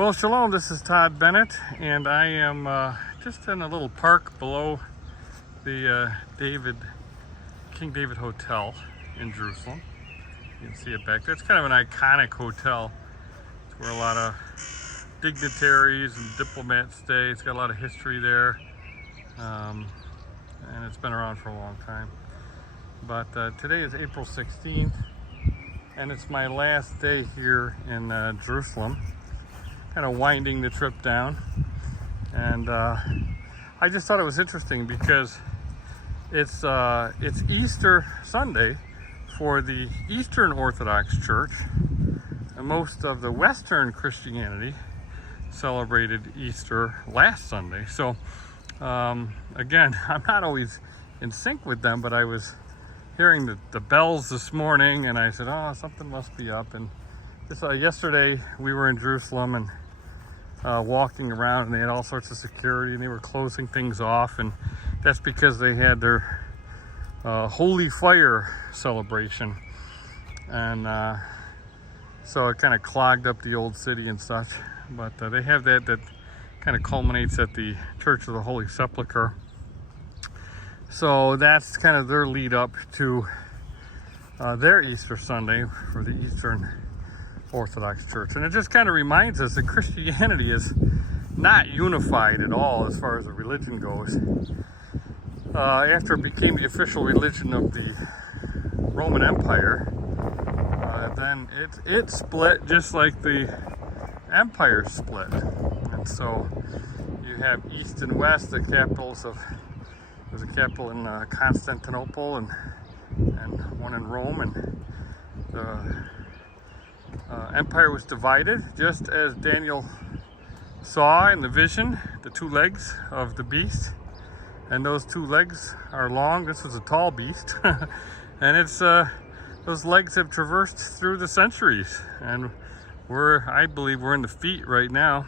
Well, shalom, this is Todd Bennett, and I am just in a little park below the King David Hotel in Jerusalem. You can see it back there. It's kind of an iconic hotel. It's where a lot of dignitaries and diplomats stay. It's got a lot of history there, and it's been around for a long time. But today is April 16th, and it's my last day here in Jerusalem. Kind of winding the trip down, and I just thought it was interesting because it's Easter Sunday for the Eastern Orthodox Church, and most of the Western Christianity celebrated Easter last Sunday. So again, I'm not always in sync with them, but I was hearing the bells this morning, and I said, oh, something must be up. And yesterday we were in Jerusalem and walking around, and they had all sorts of security, and they were closing things off, and that's because they had their Holy Fire celebration, and so it kind of clogged up the old city and such. But they have that kind of culminates at the Church of the Holy Sepulchre. So that's kind of their lead up to their Easter Sunday for the Eastern Orthodox Church. And it just kind of reminds us that Christianity is not unified at all as far as the religion goes. After it became the official religion of the Roman Empire, then it split just like the empire split. And so you have East and West, the capitals of, there's a capital in Constantinople and one in Rome, and the empire was divided, just as Daniel saw in the vision, the two legs of the beast, and those two legs are long. This was a tall beast, and it's those legs have traversed through the centuries, and I believe we're in the feet right now.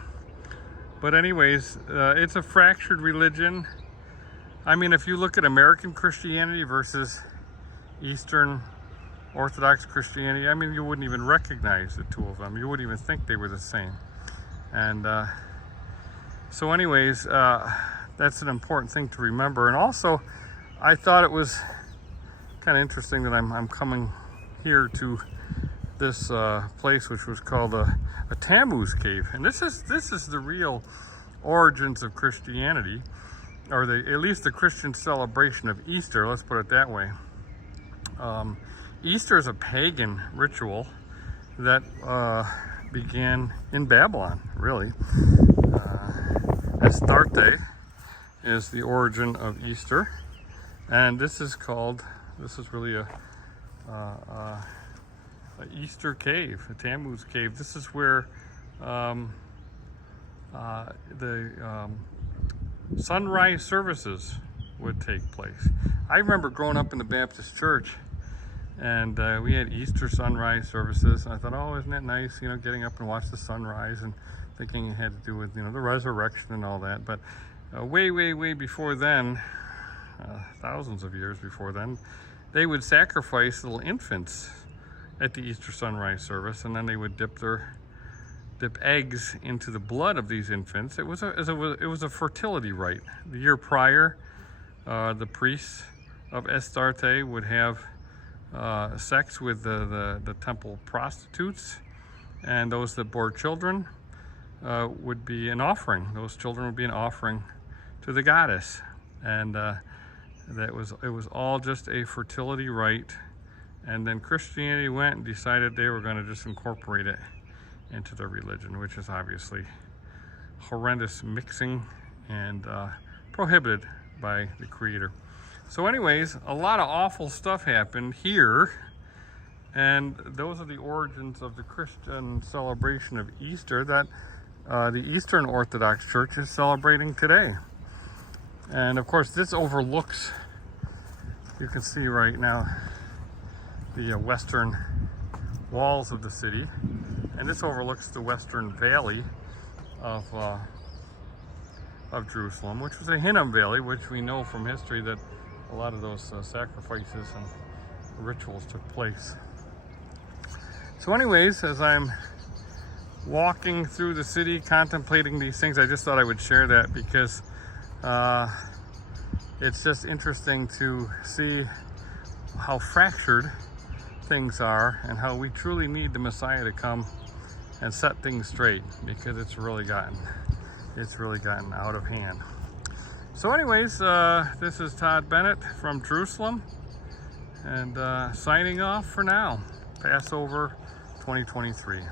But anyways, it's a fractured religion. I mean, if you look at American Christianity versus Eastern Orthodox Christianity, I mean, you wouldn't even recognize the two of them. You wouldn't even think they were the same. And so anyways, that's an important thing to remember. And also, I thought it was kind of interesting that I'm coming here to this place which was called a Tammuz cave. And this is the real origins of Christianity, or at least the Christian celebration of Easter, let's put it that way. Easter is a pagan ritual that began in Babylon, really. Astarte is the origin of Easter, and this is really a Easter cave, a Tammuz cave. This is where the sunrise services would take place. I remember growing up in the Baptist church, and we had Easter sunrise services. And I thought, oh, isn't that nice, getting up and watch the sunrise, and thinking it had to do with, the resurrection and all that. But way before then, thousands of years before then, they would sacrifice little infants at the Easter sunrise service, and then they would dip eggs into the blood of these infants. It was a fertility rite. The year prior, the priests of Astarte would have sex with the temple prostitutes, and those that bore children would be an offering. Those children would be an offering to the goddess, and it was all just a fertility rite. And then Christianity went and decided they were going to just incorporate it into their religion, which is obviously horrendous mixing and prohibited by the Creator. So anyways, a lot of awful stuff happened here, and those are the origins of the Christian celebration of Easter that the Eastern Orthodox Church is celebrating today. And of course, this overlooks, you can see right now, the western walls of the city, and this overlooks the western valley of Jerusalem, which was a Hinnom Valley, which we know from history that a lot of those sacrifices and rituals took place. So anyways, as I'm walking through the city, contemplating these things. I just thought I would share that because it's just interesting to see how fractured things are and how we truly need the Messiah to come and set things straight, because it's really gotten out of hand. So anyways, this is Todd Bennett from Jerusalem, and signing off for now. Passover 2023.